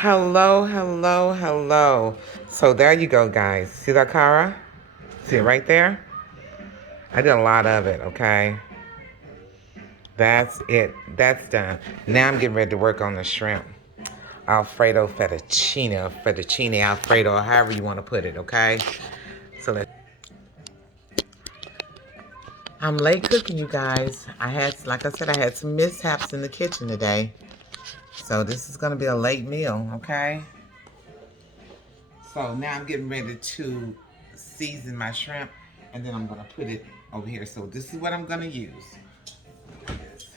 Hello, hello, hello. So there you go, guys. See that, Cara? See it right there? I did a lot of it, okay? That's it. That's done. Now I'm getting ready to work on the shrimp. Alfredo fettuccine Alfredo, or however you want to put it, okay? So I'm late cooking, you guys. Like I said, I had some mishaps in the kitchen today. So this is going to be a late meal, okay? So now I'm getting ready to season my shrimp, and then I'm gonna put it over here. So this is what I'm gonna use. Put this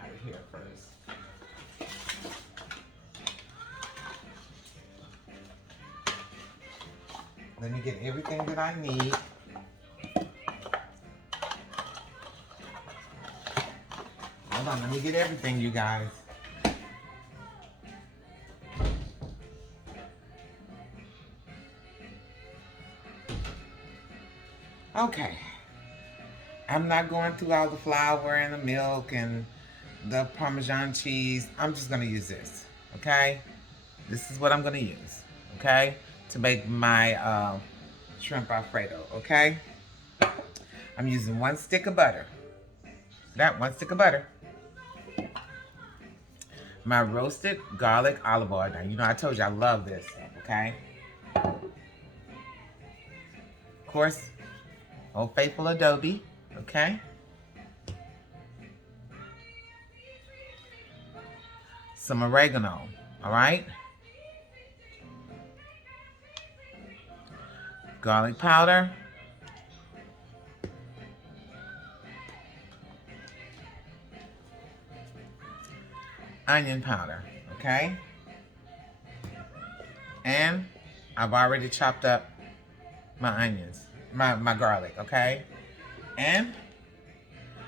out of here first. Let me get everything that I need. Hold on, let me get everything, you guys. Okay. I'm not going through all the flour and the milk and the Parmesan cheese. I'm just gonna use this, okay? This is what I'm gonna use, okay? To make my shrimp Alfredo, okay? I'm using 1 stick of butter. That 1 stick of butter. My roasted garlic olive oil. Now, you know I told you I love this, okay? Of course, Old Faithful Adobe, okay? Some oregano, all right? Garlic powder. Onion powder, okay? And I've already chopped up my onions, my garlic, okay? And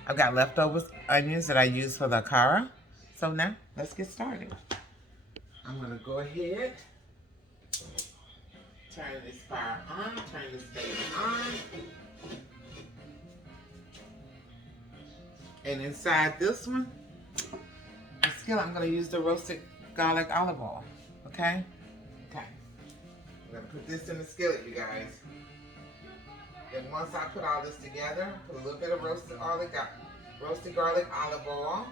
I've got leftovers onions that I use for the cara. So now, let's get started. I'm gonna go ahead, turn this fire on, turn this baby on. And inside this one, the skillet, I'm gonna use the roasted garlic olive oil, okay? Okay. I'm gonna put this in the skillet, you guys. And once I put all this together, put a little bit of roasted garlic olive oil.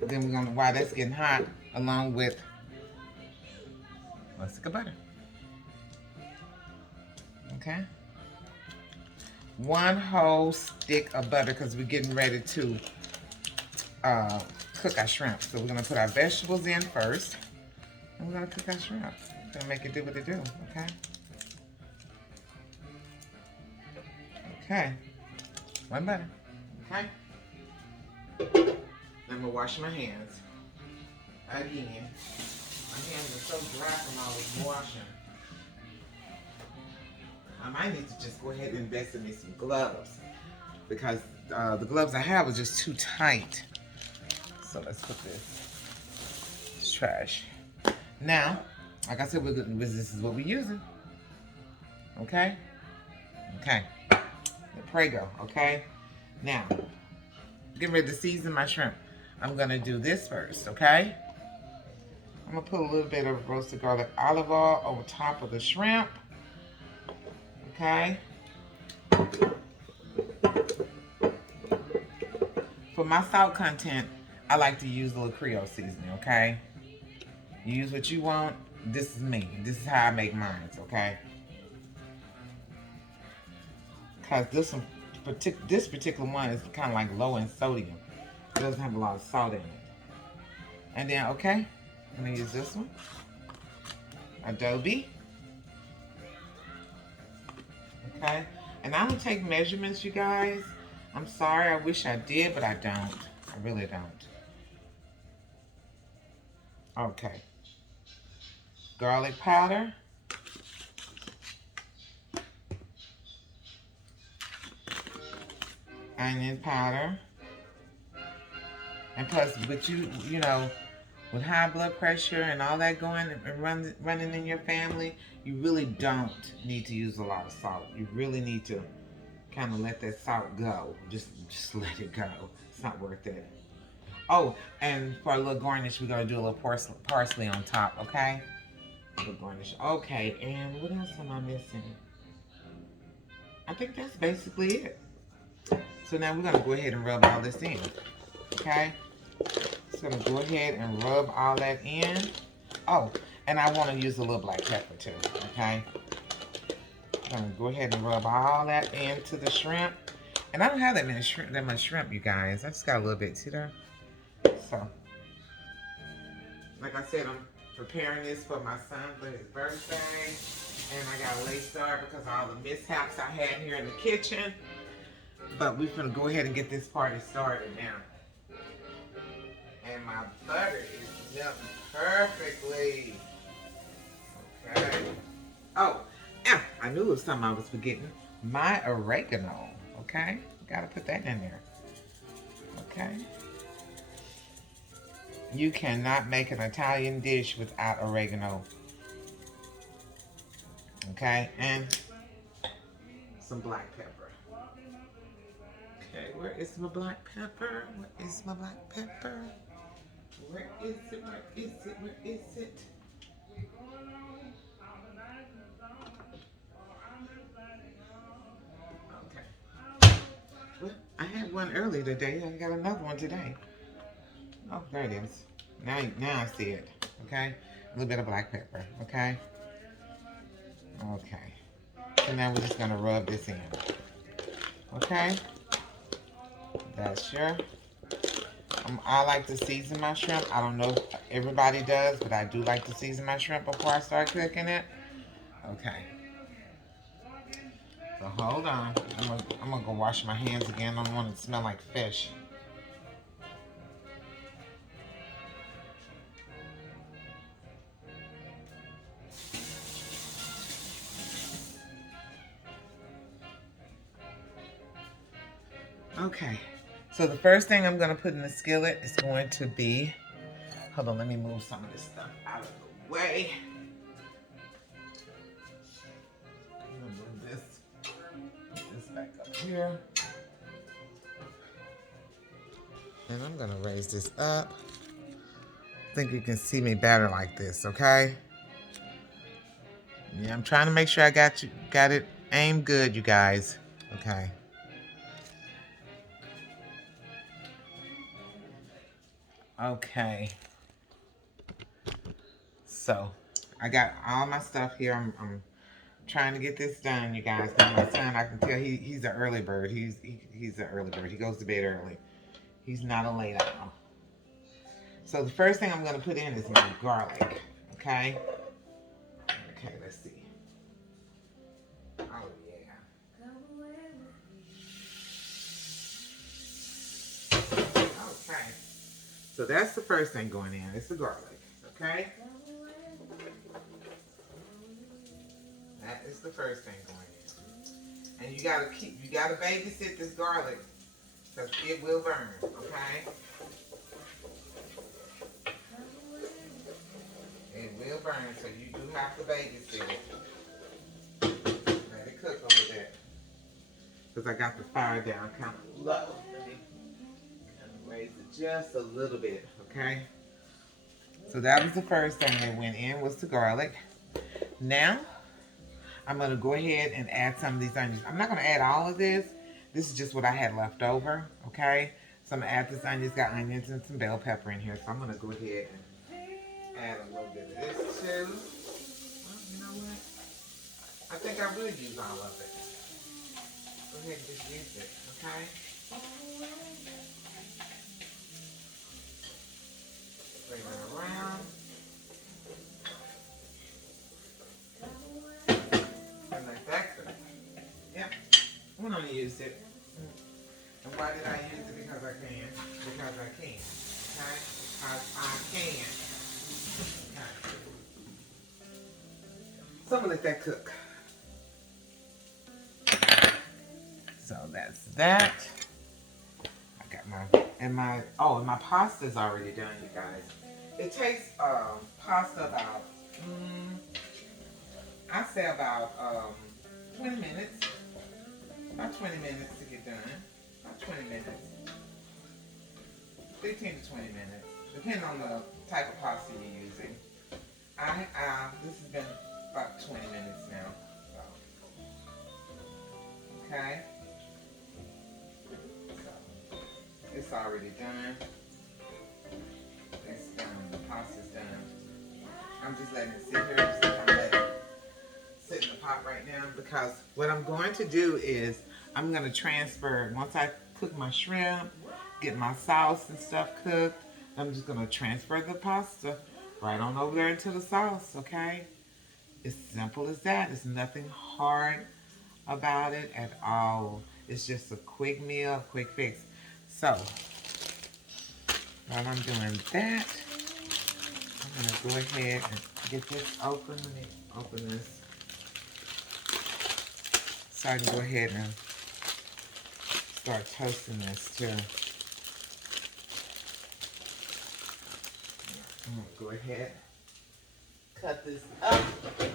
Then we're gonna, while that's getting hot, along with 1 stick of butter. Okay? 1 whole stick of butter, because we're getting ready to cook our shrimp. So we're gonna put our vegetables in first, and we're gonna cook our shrimp. We're gonna make it do what it do, okay? Okay. 1 butter. Okay? Then I'm gonna wash my hands. Again. My hands are so dry from all this washing. I might need to just go ahead and invest in me some gloves, because the gloves I have are just too tight. So let's put this. It's trash. Now, like I said, this is what we're using. Okay? Okay. The Prego, okay? Now, getting ready to season my shrimp. I'm gonna do this first, okay? I'm gonna put a little bit of roasted garlic olive oil over top of the shrimp. Okay? For my salt content, I like to use a little Creole seasoning, okay? You use what you want. This is me. This is how I make mine, okay? Because this particular one is kind of like low in sodium. It doesn't have a lot of salt in it. And then, okay, I'm going to use this one. Adobe. Okay? And I don't take measurements, you guys. I'm sorry. I wish I did, but I don't. I really don't. Okay. Garlic powder. Onion powder. And plus, with you know, with high blood pressure and all that going and running in your family, you really don't need to use a lot of salt. You really need to kind of let that salt go. Just let it go. It's not worth it. Oh, and for a little garnish, we're gonna do a little parsley on top, okay? A little garnish. Okay, and what else am I missing? I think that's basically it. So now we're gonna go ahead and rub all this in, okay? Just gonna go ahead and rub all that in. Oh, and I want to use a little black pepper too, okay? I'm gonna go ahead and rub all that into the shrimp. And I don't have that much shrimp, you guys. I just got a little bit, see there? So, like I said, I'm preparing this for my son for his birthday. And I got a late start because of all the mishaps I had here in the kitchen. But we're gonna go ahead and get this party started now. And my butter is melting perfectly. Okay. Oh, yeah, I knew it was something I was forgetting. My oregano. Okay? Gotta put that in there. Okay? You cannot make an Italian dish without oregano. Okay? And some black pepper. Okay, where is my black pepper? Where is my black pepper? Where is it? Where is it? Where is it? Okay. Well, I had one earlier today. I got another one today. Oh, there it is. Now I see it. Okay? A little bit of black pepper. Okay? Okay. So now we're just going to rub this in. Okay? That's your... I like to season my shrimp. I don't know if everybody does, but I do like to season my shrimp before I start cooking it. Okay. So hold on. I'm gonna go wash my hands again. I don't want it to smell like fish. Okay. So the first thing I'm gonna put in the skillet is going to be, hold on, let me move some of this stuff out of the way. I'm gonna move this, put this back up here. And I'm gonna raise this up. I think you can see me better like this, okay? Yeah, I'm trying to make sure I got it aimed good, you guys. Okay. Okay. So, I got all my stuff here. I'm trying to get this done, you guys. My son, I can tell he's an early bird. He's an early bird. He goes to bed early. He's not a late owl. So the first thing I'm going to put in is my garlic. Okay. Okay. Let's see. Oh yeah. Okay. So that's the first thing going in. It's the garlic. Okay. That is the first thing going in. And you gotta babysit this garlic because it will burn, okay? It will burn, so you do have to babysit it. Let it cook over there. Because I got the fire down kind of low. Let me kind of raise it just a little bit, okay? So that was the first thing that went in was the garlic. Now, I'm going to go ahead and add some of these onions. I'm not going to add all of this. This is just what I had left over, okay? So I'm going to add this onions. Got onions and some bell pepper in here. So I'm going to go ahead and add a little bit of this too. Well, you know what? I think I will use all of it. Go ahead and just use it, okay? Bring it around. And like that cook. Yep. I'm going to use it. And why did I use it? Because I can. Because I can. Okay? Because I can. Okay. So I'm going to let that cook. So that's that. I got my pasta's already done, you guys. It takes pasta about, I say about 20 minutes. About 20 minutes to get done. About 20 minutes. 15 to 20 minutes, depending on the type of pasta you're using. This has been about 20 minutes now. So, okay. So, it's already done. It's done. The pasta's done. I'm just letting it sit here. I'm letting it sit in the pot right now because what I'm going to do is I'm going to transfer, once I cook my shrimp, get my sauce and stuff cooked, I'm just going to transfer the pasta right on over there into the sauce, okay? It's simple as that. There's nothing hard about it at all. It's just a quick meal, quick fix. So, while I'm doing that, I'm going to go ahead and get this open. Let me open this so I can go ahead and start toasting this too. I'm going to go ahead, cut this up in a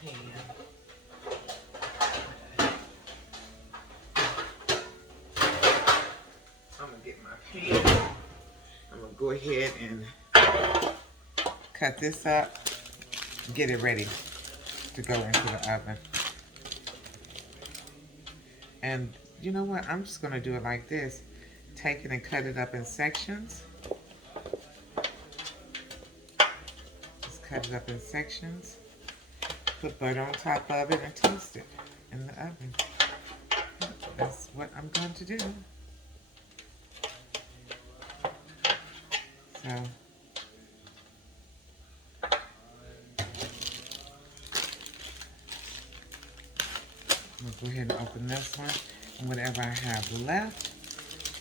pan. I'm going to get my pan. I'm going to go ahead and cut this up and get it ready to go into the oven. And you know what? I'm just going to do it like this. Take it and cut it up in sections. Just cut it up in sections. Put butter on top of it and toast it in the oven. That's what I'm going to do. So, I'm going to go ahead and open this one. And whatever I have left,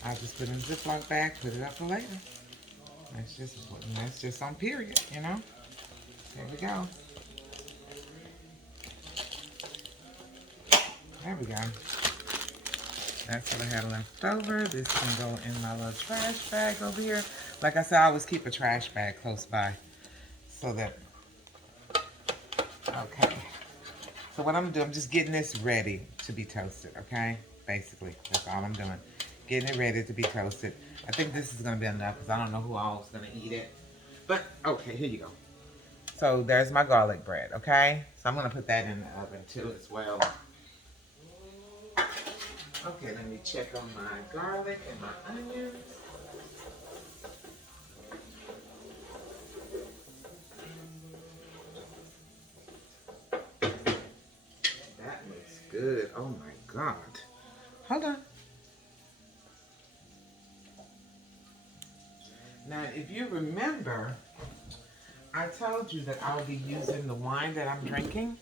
I'll just put in a Ziploc bag, put it up for later. That's just on period, you know? There we go. There we go. That's what I had left over. This can go in my little trash bag over here. Like I said, I always keep a trash bag close by. So that, okay. So what I'm gonna do, I'm just getting this ready to be toasted, okay? Basically, that's all I'm doing. Getting it ready to be toasted. I think this is gonna be enough because I don't know who all is gonna eat it. But, okay, here you go. So there's my garlic bread, okay? So I'm gonna put that in the oven too as well. Okay, let me check on my garlic and my onions. That looks good. Oh my God. Hold on. Now, if you remember, I told you that I'll be using the wine that I'm drinking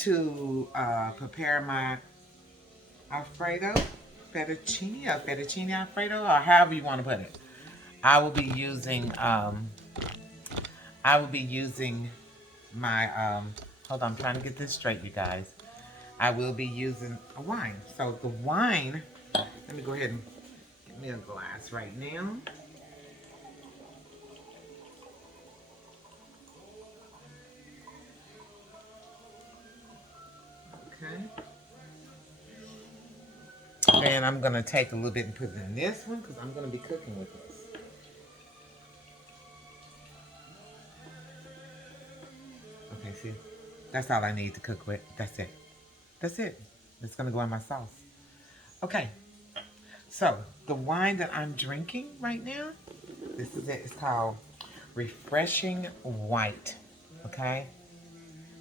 to prepare my Alfredo, fettuccine Alfredo, or however you want to put it. I will be using my hold on, I'm trying to get this straight, you guys. I will be using a wine. So the wine, let me go ahead and get me a glass right now. Okay. And I'm going to take a little bit and put it in this one because I'm going to be cooking with this. Okay, see? That's all I need to cook with. That's it. That's it. It's going to go in my sauce. Okay. So, the wine that I'm drinking right now, this is it. It's called Refreshing White. Okay?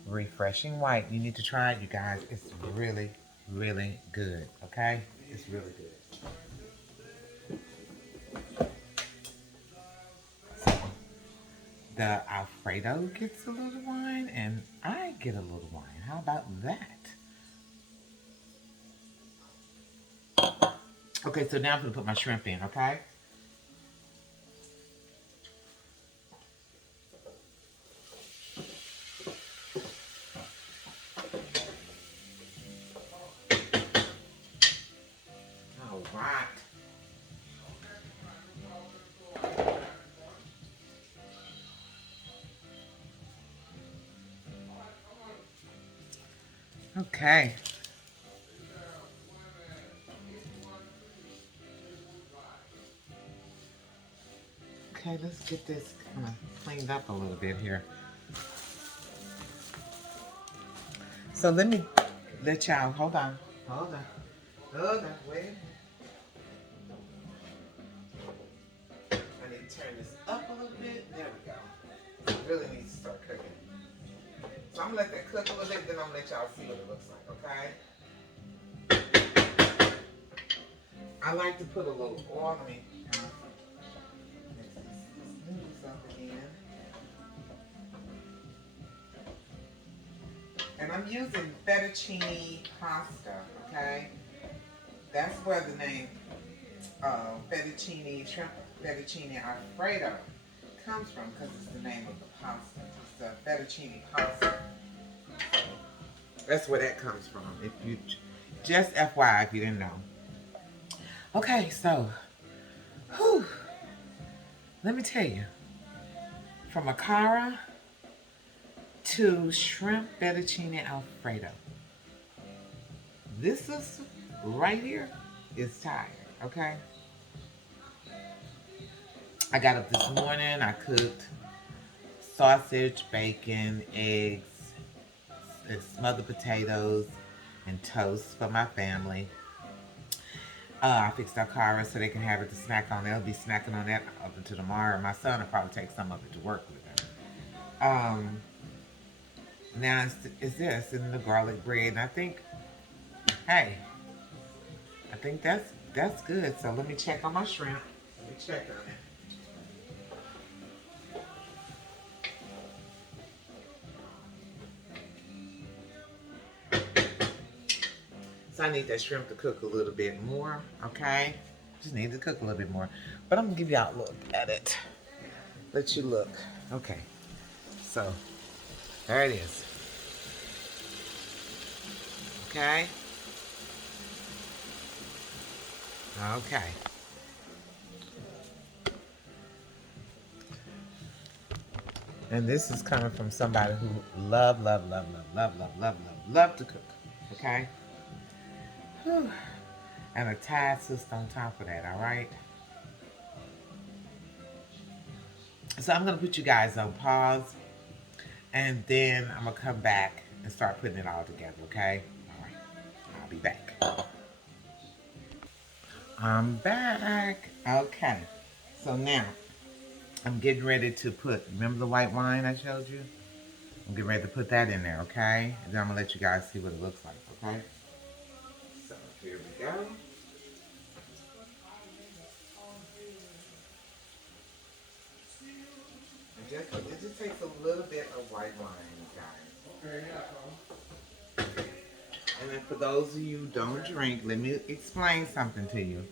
Refreshing White. You need to try it, you guys. It's really, really good. Okay? It's really good. The Alfredo gets a little wine, and I get a little wine. How about that? Okay, so now I'm going to put my shrimp in, okay? All right. Okay. Okay, let's get this kind of cleaned up a little bit here. So let me let y'all, hold on, wait. I need to turn this up a little bit. There we go. It really needs to start cooking. So I'm gonna let that cook a little bit, then I'm gonna let y'all see what it looks like, okay? I like to put a little oil in me. Mix these noodles up again. And I'm using fettuccine pasta, okay? That's where the name shrimp fettuccine Alfredo comes from, because it's the name of the pasta. It's the fettuccine pasta. That's where that comes from. If you just FYI, if you didn't know. Okay, so, whew, let me tell you, from a cara to shrimp fettuccine Alfredo, this is right here is tired. Okay. I got up this morning. I cooked sausage, bacon, eggs, smothered potatoes, and toast for my family. I fixed our cara so they can have it to snack on. They'll be snacking on that up until tomorrow. My son will probably take some of it to work with him. Now it's this and the garlic bread. And I think, hey, I think that's good. So let me check on my shrimp. Let me check on it. So I need that shrimp to cook a little bit more, okay? Just need to cook a little bit more. But I'm gonna give y'all a look at it. Let you look. Okay. So, there it is. Okay? Okay. And this is coming from somebody who love to cook. Okay? Whew. And a Thai sister on top of that, all right? So I'm going to put you guys on pause. And then I'm going to come back and start putting it all together, okay? All right. I'll be back. I'm back. Okay. So now, I'm getting ready to put, remember the white wine I showed you? I'm getting ready to put that in there, okay? And then I'm going to let you guys see what it looks like, okay? So here we go. It just takes a little bit of white wine, guys. And then for those of you who don't drink, let me explain something to you.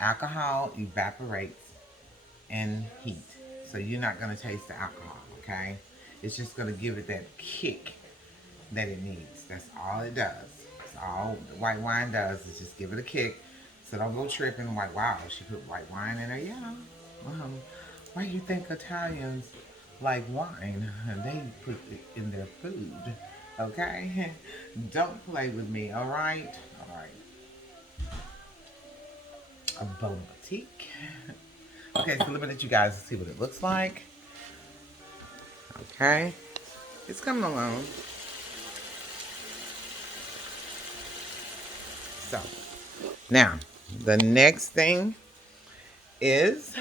Alcohol evaporates in heat. So you're not going to taste the alcohol, okay? It's just going to give it that kick that it needs. That's all it does. That's all the white wine does is just give it a kick. So don't go tripping like, wow, she put white wine in there. Yeah. Why do you think Italians like wine? They put it in their food. Okay? Don't play with me, all right? All right. A bon boutique. Okay, so let me let you guys see what it looks like. Okay. It's coming along. So, now, the next thing is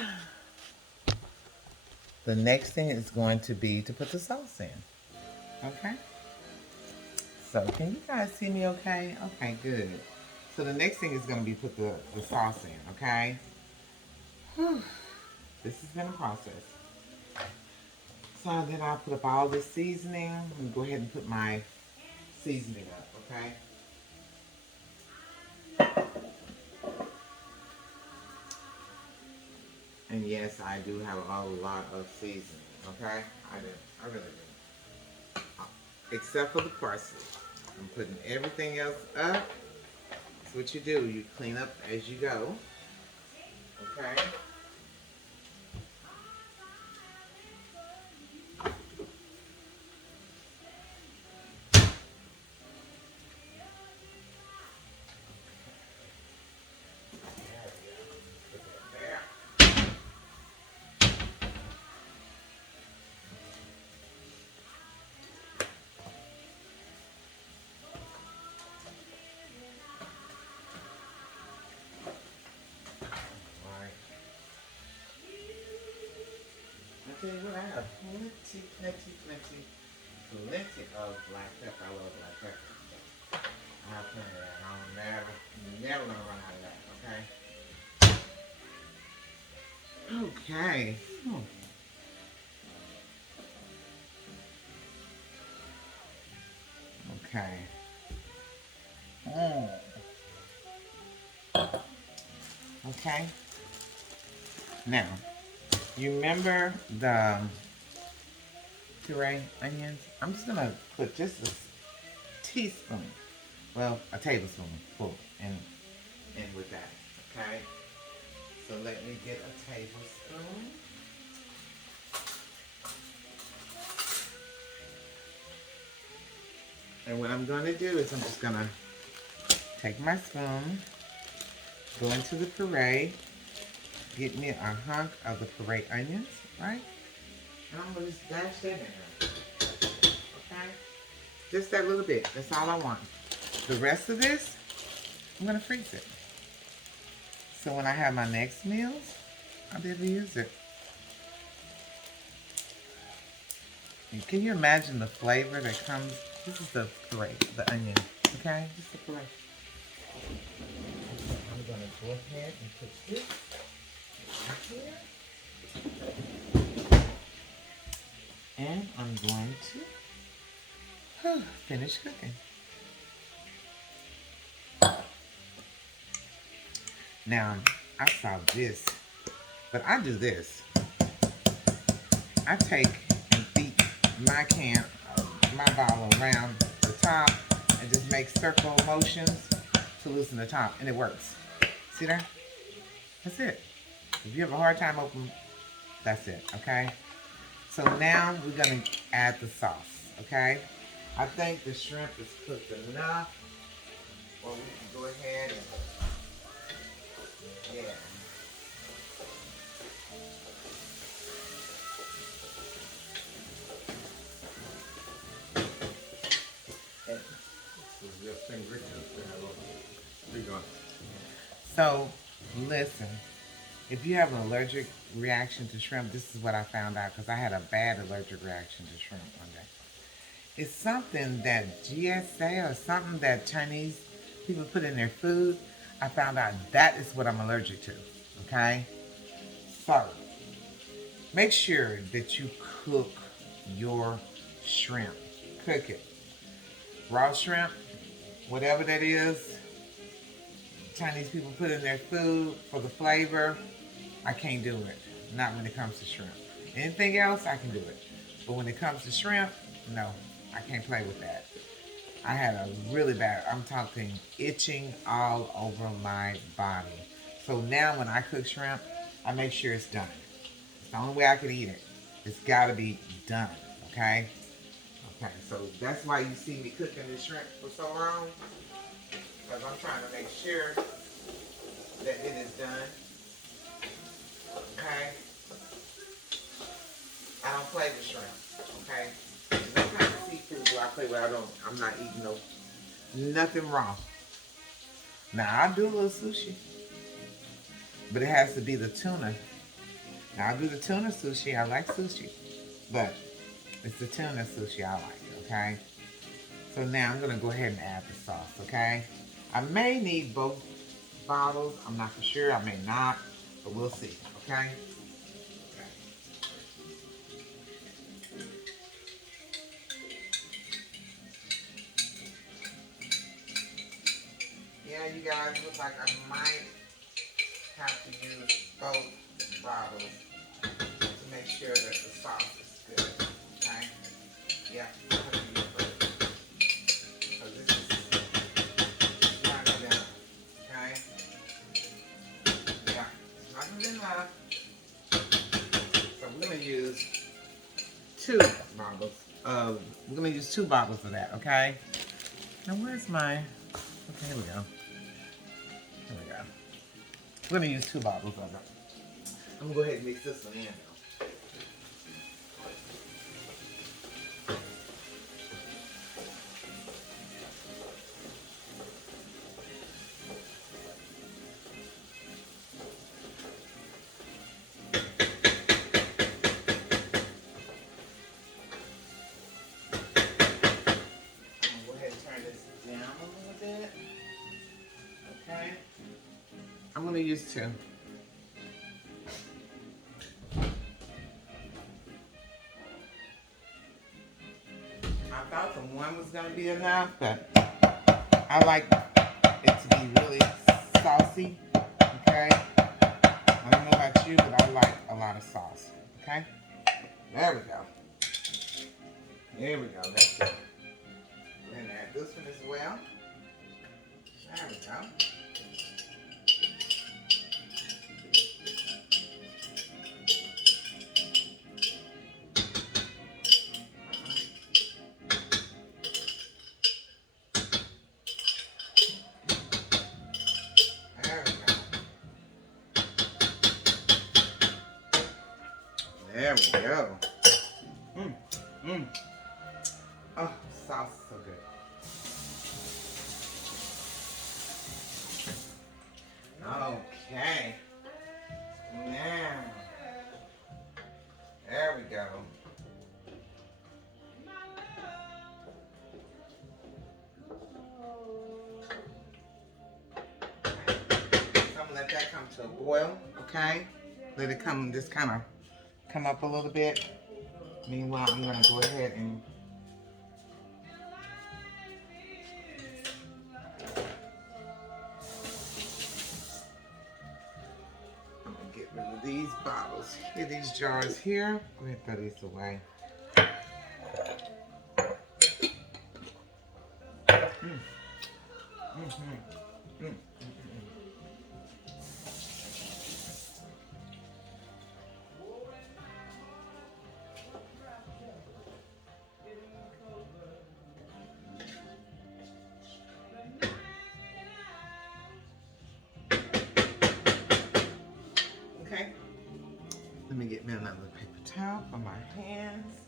going to be to put the sauce in. Okay? So, can you guys see me okay? Okay, good. So, the next thing is going to be put the sauce in, okay? Whew. This has been a process. So, then I'll put up all this seasoning. I'm going to go ahead and put my seasoning up, okay? And yes, I do have a lot of seasoning, okay? I really do. Except for the parsley. I'm putting everything else up. That's what you do. You clean up as you go. Okay? tell you what, I have plenty of black pepper. I love black pepper. I have plenty of that. I'm never gonna run out of that, okay? Okay. Okay. Okay. Now, you remember the puree onions? I'm just gonna put just a teaspoon, well, a tablespoon full in with that. Okay. So let me get a tablespoon. And what I'm going to do is I'm just going to take my spoon, go into the puree, get me a hunk of the puree onions, right? And I'm going to just dash that in there. Okay? Just that little bit. That's all I want. The rest of this, I'm going to freeze it. So when I have my next meals, I'll be able to use it. And can you imagine the flavor that comes? This is the puree, the onion, okay? This is the puree. Okay, I'm going to go ahead and put this right here. And I'm going to finish cooking. Now, I saw this, but I do this. I take and beat my bottle around the top and just make circle motions to loosen the top, and it works. See that? That's it. If you have a hard time opening, that's it, okay? So now we're gonna add the sauce, okay? I think the shrimp is cooked enough, or we can go ahead and, yeah. So, listen, if you have an allergic reaction to shrimp, this is what I found out because I had a bad allergic reaction to shrimp one day. It's something that GSA or something that Chinese people put in their food. I found out that is what I'm allergic to, okay? So, make sure that you cook your shrimp. Cook it. Raw shrimp, whatever that is, Chinese people put in their food for the flavor, I can't do it. Not when it comes to shrimp. Anything else, I can do it. But when it comes to shrimp, no, I can't play with that. I had a really bad, I'm talking itching all over my body. So now when I cook shrimp, I make sure it's done. It's the only way I can eat it. It's gotta be done, okay? Okay, so that's why you see me cooking the shrimp for so long. Because I'm trying to make sure that it is done. Okay? I don't play with shrimp. Okay? No kind of seafood do I play with. I'm not eating nothing raw. Now I do a little sushi. But it has to be the tuna. Now I do the tuna sushi. I like sushi. But it's the tuna sushi I like, okay? So now I'm gonna go ahead and add the sauce, okay? I may need both bottles. I'm not for sure. I may not, but we'll see. Okay? Yeah, you guys, look like I might have to use both bottles to make sure that the sauce is good. Okay? Yeah, I'm gonna use both. So this is not enough. Okay? Yeah, it's not gonna be enough. So we're gonna use two bottles. We're gonna use 2 bottles of that, okay? Now where's my? Okay, here we go. Here we go. We're gonna use 2 bottles of it. I'm gonna go ahead and mix this one in now. gonna use two. I thought the one was gonna be enough, but I like it to be really saucy. Okay. I don't know about you, but I like a lot of sauce. Okay. There we go. There we go. That's it. And add this one as well. There we go. There we go. There we go. Mmm. Mmm. Oh, sauce is so good. Okay. Now, there we go. So I'm gonna let that come to a boil, okay? Let it come, just kind of come up a little bit. Meanwhile, I'm gonna go ahead and get rid of these bottles here, these jars here. Go ahead and throw these away. Mm. Mm-hmm. Mm. Okay. Let me get me another paper towel for my hands.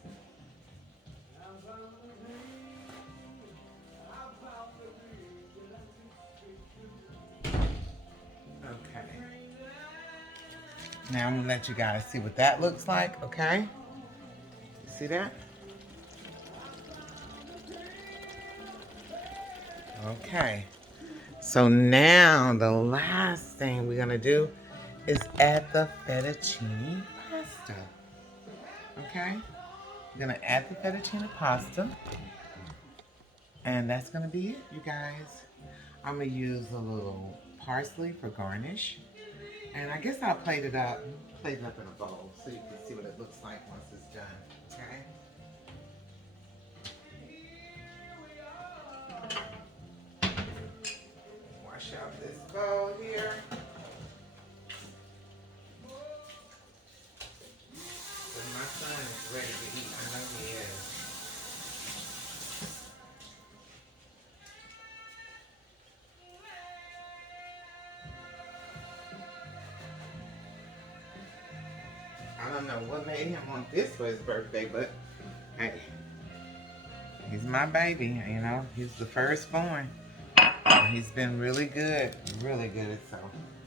Okay. Now I'm gonna let you guys see what that looks like, okay? See that? Okay. So now the last thing we're gonna do is add the fettuccine pasta. Okay? We're gonna add the fettuccine pasta. And that's gonna be it, you guys. I'm gonna use a little parsley for garnish. And I guess I'll plate it up in a bowl so you can see what it looks like once it's done. Okay? Wash out this bowl here. And my son is ready to eat. I know he is. I don't know what made him want this for his birthday, but hey, he's my baby, you know. He's the firstborn. He's been really good, so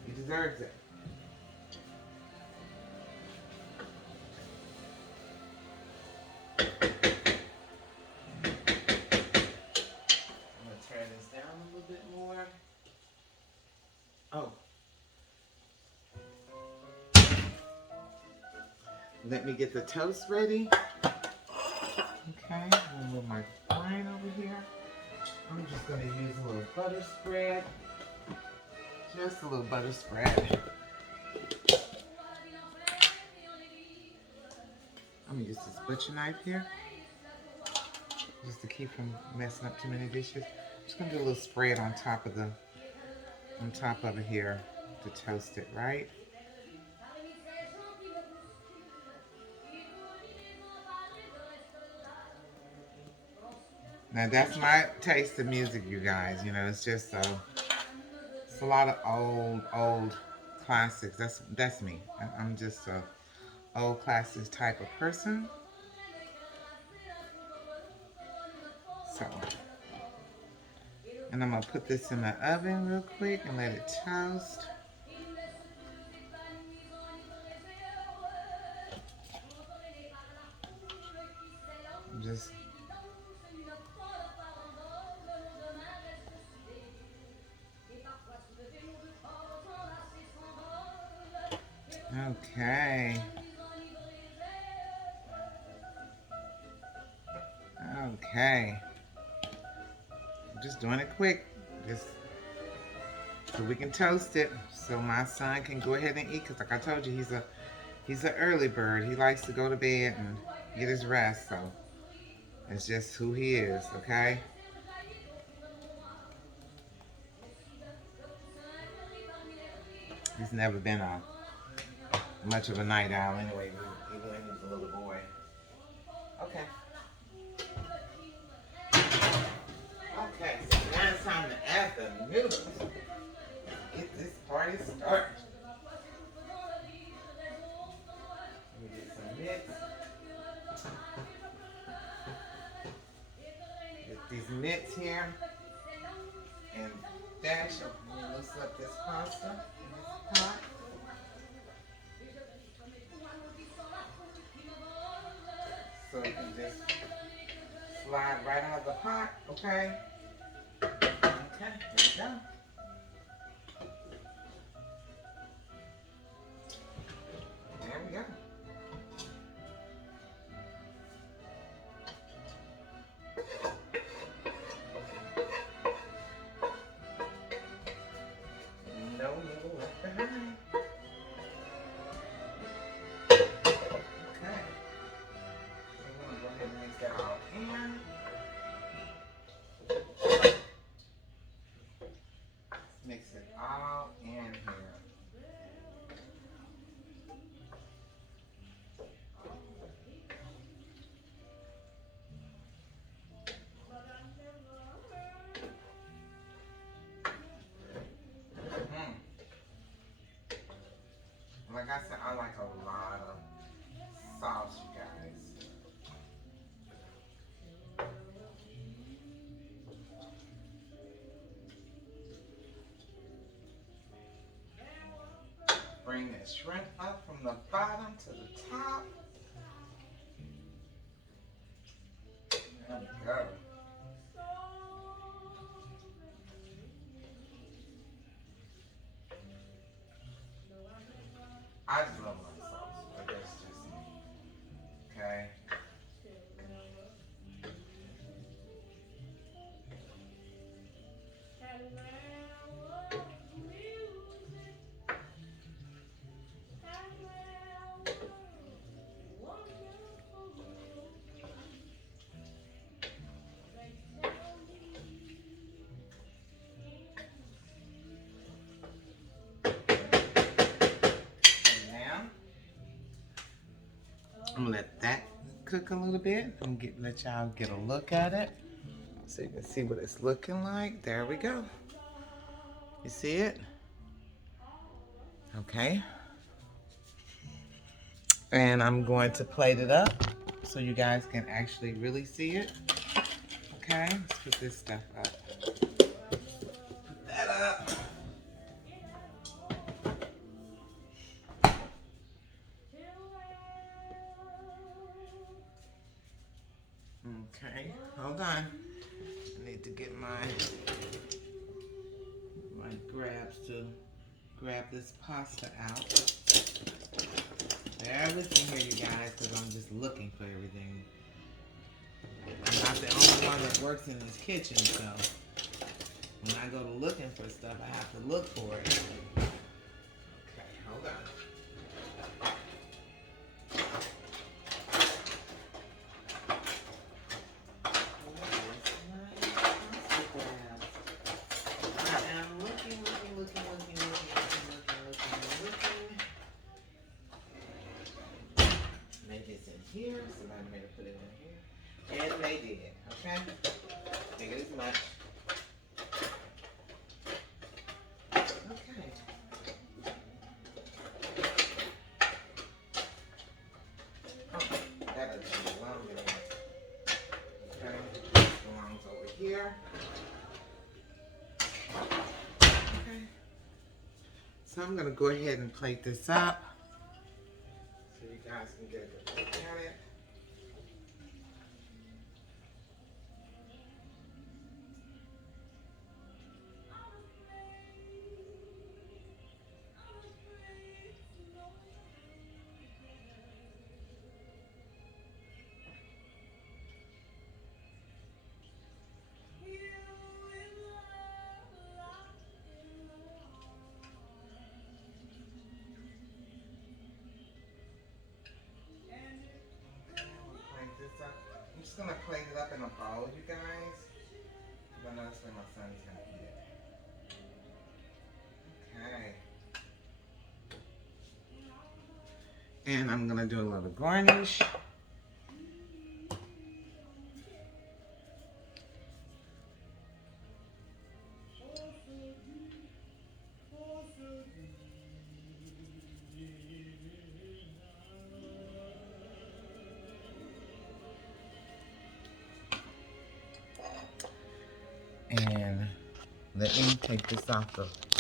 he deserves it. I'm gonna turn this down a little bit more. Oh. Let me get the toast ready. Okay, I'm gonna move my wine over here. I'm just gonna use a little butter spread. Just a little butter spread. I'm gonna use this butcher knife here. Just to keep from messing up too many dishes. Just gonna do a little spread on top of it here to toast it, right? Now that's my taste of music, you guys. You know, it's just it's a lot of old classics. That's me. I'm just a old classics type of person. So, and I'm gonna put this in the oven real quick and let it toast. Just Okay. Okay. I'm just doing it quick. Just so we can toast it. So my son can go ahead and eat. Because like I told you, he's an early bird. He likes to go to bed and get his rest. So it's just who he is, okay? He's never been much of a night owl anyway, even when he was a little boy. Okay. Okay, so now it's time to add the noodles. Get this party started. Let me get some mix. Get these mitts here. And dash up and loose up this pasta in this pot. So you can just slide right out of the pot, okay? Okay, here we go. There we go. No nibble left behind. Okay. So I'm gonna go ahead and mix that all in. Mix it all in here. Mm. Like I said, I like a lot of sauce, you guys. Bring that shrimp up from the bottom to the top. There we go. I just love my sauce, but that's just me. Okay. And now I'm gonna let that cook a little bit. I'm gonna let y'all get a look at it so you can see what it's looking like. There we go. You see it? Okay. And I'm going to plate it up so you guys can actually really see it. Okay, let's put this stuff up. Put that up. Okay, hold on. I need to get my grabs to grab this pasta out. Bear with me here, you guys, because I'm just looking for everything. I'm not the only one that works in this kitchen, so when I go to looking for stuff, I have to look for it. Okay, hold on. Maybe it's in here. Somebody may have put it in here. And they did. Okay? Think it is much. Okay. Oh, that doesn't belong in here. Okay? This belongs over here. Okay. So I'm going to go ahead and plate this up so you guys can get a good look at it. I'm just gonna plate it up in a bowl, you guys. I know that's where my son's gonna eat it. Okay. And I'm gonna do a little garnish. And let me take this off the